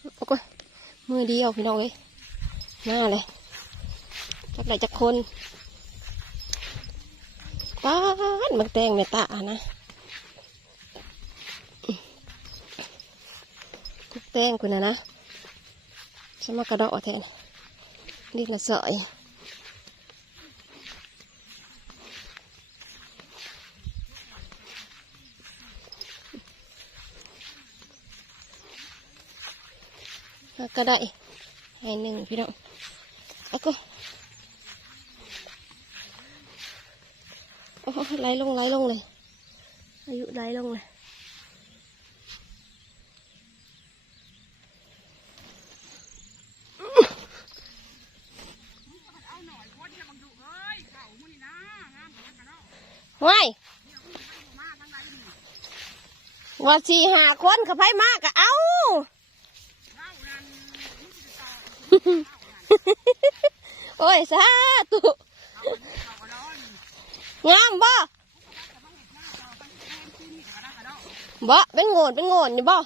โอ้ยมือเดียวพี่น้องเลยหน้าเลยจักไหนจักคนป้านบางแตงเมตานะทุกแตงคุณนะนะฉันมากระเดาะแทนนี่ละสอย ก็ได้ให้หนึ่งพี่น้องแล้วก็โอ้ไหลลงไหลลงเลย อายุไหลลงเลยว้ายว่าสี่หาคนเขาไปมากก็เอา โอ้ยสาธุงามบ่บ่เป็นโงนเป็นโงนอยู่บ่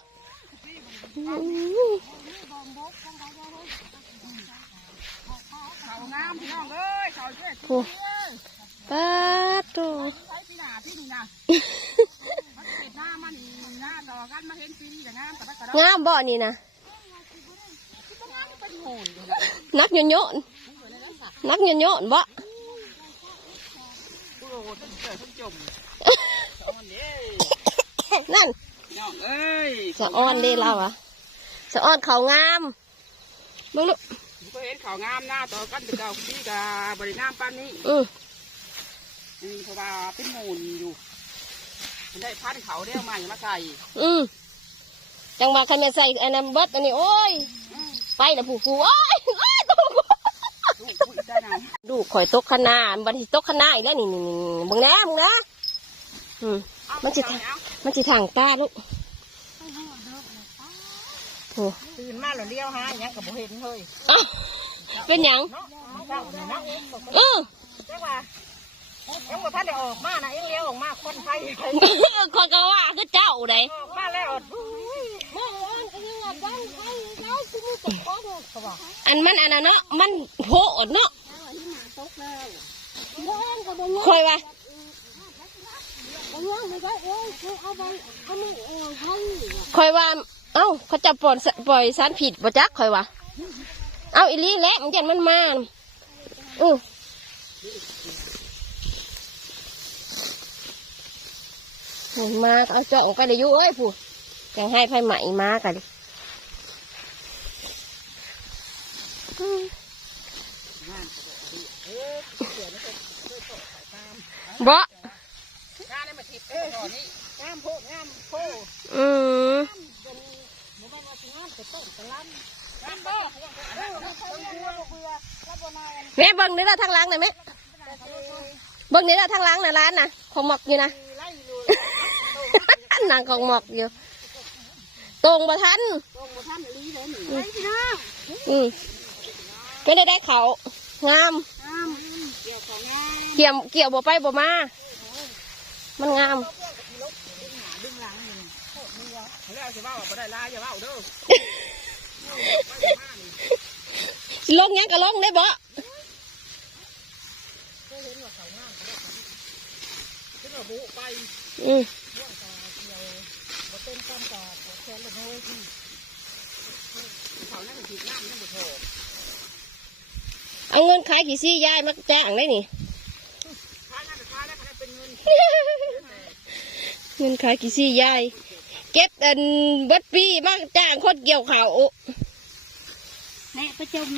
เขางามพี่น้องเอ้ยเขาช่วยโอ้ป้าตุใช้พี่หน้าพี่นี่นะมันติดหน้ามันหน้าต่อกันมาเห็นปีแต่งามแต่ก็ได้งามบ่นี่นะเป็ นักโยนโยนนักโยนโยนบ่อนวะนั่นสะอ้อนด้เราอะสะอ้อนเขางามเบิ่งลูกก็เห็นเขางามหน้าต่อกันเก่าพี่กับบริงามปานนี้อืออเพราะว่าเป็นโหนอยู่ได้พันเขาได้เอามาอย่ามาใส่อือจังหวะใครมาใส่อันนั้นเบิดอันนี้โอ้ย ไปนะผู้ผู้โอ้ยโอ้ยตกลูกพูดได้นะดูข่อยตกขนาดบัดนี้ตกขนาดอีกแล้วนี่นี่นี่นี่มึงนะมึงนะอืมมันจะมันจะทางตาลูกโอ้ตื่นมาแล้วเลี้ยวหาอย่างกับบ่เห็นเลยเอ้าเป็นหยังเนาะเจ้าเนี่ยเนาะเออเจ้าว่ายังบ่ทันได้ออกมานะยังเลี้ยวออกมาคนไทยคอยก็ว่าคือเจ้าไดออกมาแล้วอุ้ อันมันอันนั้นเนาะมันโหดเนาะคอยว่าคอยว่า เอ้าเขาจะปล่อยสปล่อยสารผิดบ่จักคอยว่าเอ้าอีหลีแหละมันยันมันมาอือโอ้ยมาเอาเจาะออกไปเลยอยุเอ้ยผู้ยังให้ไฟใหม่มากันดิอืม บ่งานนี่มาทิพย์เอ้ยนี่งามโพดงามโพดอืมหมู่บ้านว่าสิงามแต่ต้นกะลำงามบ่เออคนเบื่อเบื่อแล้วบ่นายแม่เบิ่งนี่ละทางหล้างหน่อยไหมเบิ่งนี่ละทางหล้างน่ะร้านน่ะของหมอกอยู่นะไล่อยู่นางของหมอกอยู่ตรงประทันตรงบ่ทันลีเลยนี่ไล่พี่น้อง อืมก็ได้ได้เขางามงาม เกี่ยวของงามเกี่ยวเกี่ยวบ่ไปบ่มา มันงามดึงหลังนี่โคตรเบื่อแล้วสิว่าว่าบ่ได้ลาอย่าว่าเอาเด้อลงหยังก็ลงได้บ่ขึ้นมาบุไปอืมบ่เต้นกันต่อปวดแขนละโน้ยที่เขานั่นผิดน้ำนั่นบ่โถ เอาเงินขายกี่ซี่ยายมาจ้างได้นี่ค้านั่นค้าแล้วคะเป็นเงินเงินขายกี่ซี่ยาย เก็บอันเบิดปีมาจ้างคนเกี่ยวข้าวแม่ประจม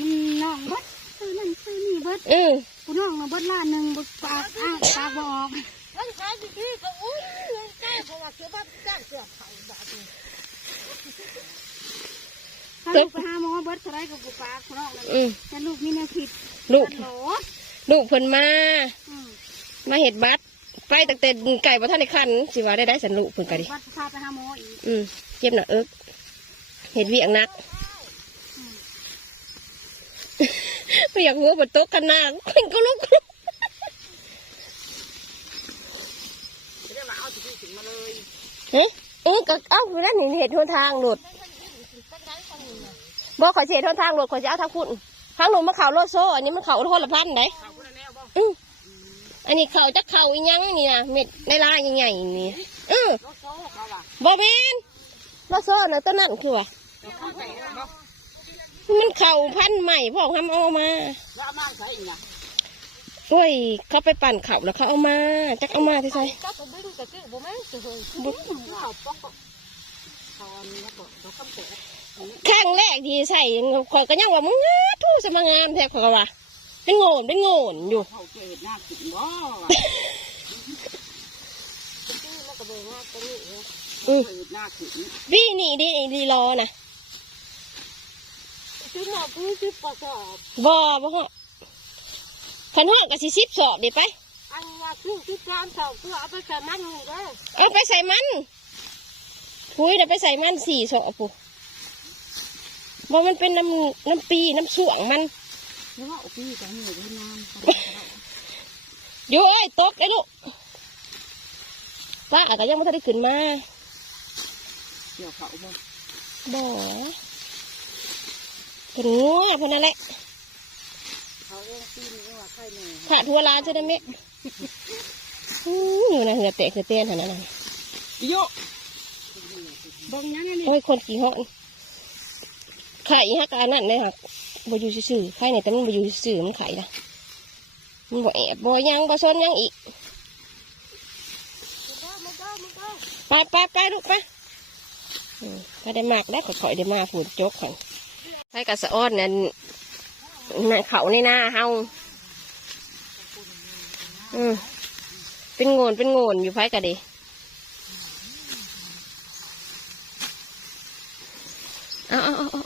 น้องเบดซื้อนั่นซื้อนี่เบดอือกูน้องน่ะเบดล้านหนึ่งเบดปากอ้างปากบอกมันขายพี่ก็อุ้ยใกล้เพราะว่าเกี่ยวกับจ้างเกือบเขาบาทนี่ ถ้าลูกไปหาหมอเบดเท่าไรกับกูปากกูน้องนั่นอือแต่ลูกมีแนวคิดลูกกันโหลลูกเพิ่นมา อืมมาเห็ดบัตรไปตั้งแต่ไก่บ่ทันได้คันสิว่าได้ได้สันลูกเพิ่นก็ดิวัดพาไปหาหมออีกอืมเจ็บหน้าเอิกเห็ดเวียงหนัก ไม่อยากหัวบนโต๊ะขนาดก็ลุกจะได้มาเอาสิพี่ถึงมาเลยเฮ้ยเอ้ยก็เอ้าคือนั่นเห็นเห็ดหัวทางหลุด เบอกขอยเสียทนทางรถขอยจะเอาทางคุณทางหนูมาเข่ารถโซ่ อันนี้มันเข่าคนละพันไหนเขาคนละแนวบ่อืออันนี้เข่าจะเข่าอีหยังนี่นะเม็ดในลายใหญ่ๆนี่อือรถโซ่เขาว่ะบอแมนรถโซ่น่ะตัวนั้นคือว่าเขาเข้าใจกันบ่มันเข่าพันใหม่พ่อทำเอามาแล้วเอามาใส่อีกอะเฮ้ยเขาไปปั่นเข่าแล้วเขาเอามาจักเอามาที่ใส่ก็ไปดึงกระจื้อบ่ แม่นสิเฮ้ยเขาป๊อกเขาอันนี้ก็เขาคำเตะครั้งแรกที่ใส่ข่อยก็ยังว่ามึงงาทู่สมางามแท้ข่อยก็ว่าเป็นโง่นเป็นโง่นอยู่เขาเจอหน้าขุนบ่จื้อมันก็เบิ่งว่าตัวนี้เองเจอหน้าขุนพี่นี่ดิดีรอนะจื้อหน้าพื้นจื้อปอกอบบอบ่ฮะขันห้องกับสิสิบสอบดิไปอันว่าครึ่งจื้อจานสองเพื่อเอาไปใส่มันนี่เด้อเอาไปใส่มันพุ้ยเดี๋ยวไปใส่มันสี่สอบปุ๊ บ่มันเป็นน้ำน้ำปีน้ำส่วงมันแล้วว่าพี่กันเหนื่อยด้วยน้อยู่เอ้ยตกไอ้ลูกป้าก็ยังไม่ทันได้ขึ้นมาำเกี่ยวเขาบ่บ่เป็นงัวเพนนั่นแหละเขาเองตีนเองว่าใครแน่ขาดหัวลานจะได้ไหมอื้ออยู่นะเหงือแตกเหงือเต้นขนาดนั้นโยบังยังไงนี่โอ้ยคนกี่ห้อน ไข่ฮักอันนั่นเลยค่ะบอยู่ซื่อไข่เนี่ยแต่มันบอยู่ซื่อมันไข่ละมันบ่แอบบ่ยังบ่ซนยังอีกมันเด้อมันเด้อมันเด้อไปไปไปลูกไปอืมก็ได้มากได้ข่อยๆได้มาฝูนจกขันไข่กับสะอ้อนนั่นนั่นเขาในหน้าเฮาอืมเป็นโงนเป็นโงนอยู่ไผกะดีเอาเอาเอาเอาเอา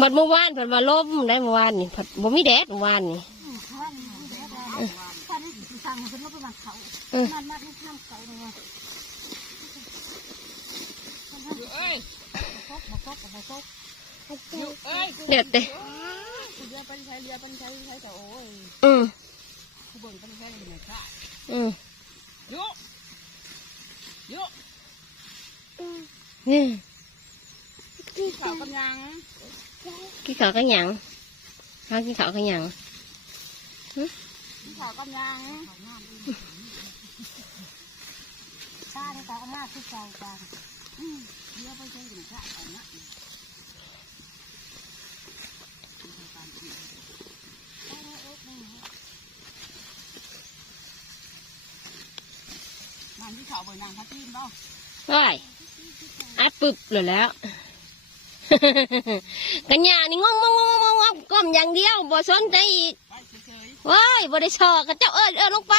บัดเมื่อวานผัดมาล้มได้เมื่อวานนี่ผัดบ่มีแดดเมื่อวานนี่เดือดเต้อืนี่ กินข้าวกับยังกินข้าวกับยังเขากินข้าวกับยังกินข้าวกับยังข้าเนี่ยตาก็มากที่เจ้ากันเดี๋ยวไปเชิญกินข้าวกันนะมันที่เขาเบอร์นางพัดจีนบ้างเฮ้ยอัดปึ๊บเลยแล้ว กันยานี่งงงงงงงก้มอย่างเดียวบ่สนใจอีกว้ายบ่ได้ชอกับเจ้าเออเออญลงไป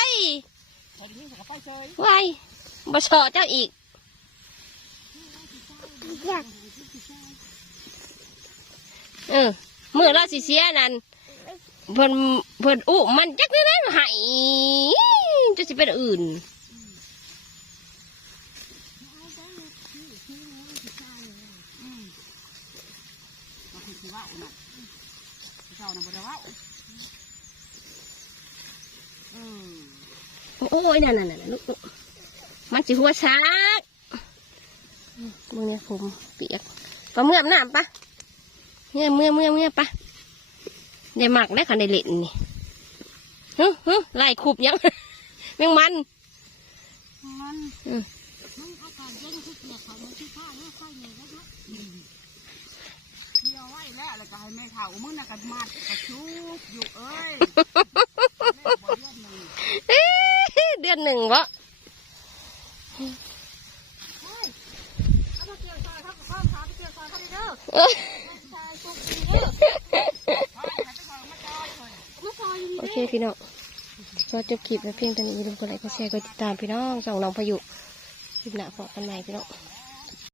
ว้ายบ่ชอเจ้าอีกเออเมื่อเราสิเสียนั่นเพิ่นเพิ่นอู้มันจักนี้ไหหายจะสิเป็นอื่น เขาน่ะบ่ได้ว่าเออโอ้ยนั่นนั่นนั่นลูกมันสิหัวชักมึงเนี่ยผมเปียกปลาเมื่อมน้ำปะเมื่อเมื่อเมื่อเมื่อปะเดี๋ยวหมักได้ขันได้เล่นนี่ฮึฮึไล่ขุบยังแมงมันมันอืมมันอากาศ เดียวไว้แล้วแล้วก็ให้แม่เฒ่ามึงน่ะก็มัดกระชุบอยู่เอ้ยเดือนหนึ่งวะโอเคพี่น้องก็จบคลิปนะเพียงตอนนี้าลืมกดไลค์ก็แชร์ก็ติดตามพี่น้องสองน้องพายุคลิปหน้าพบกันใหม่พี่น้อง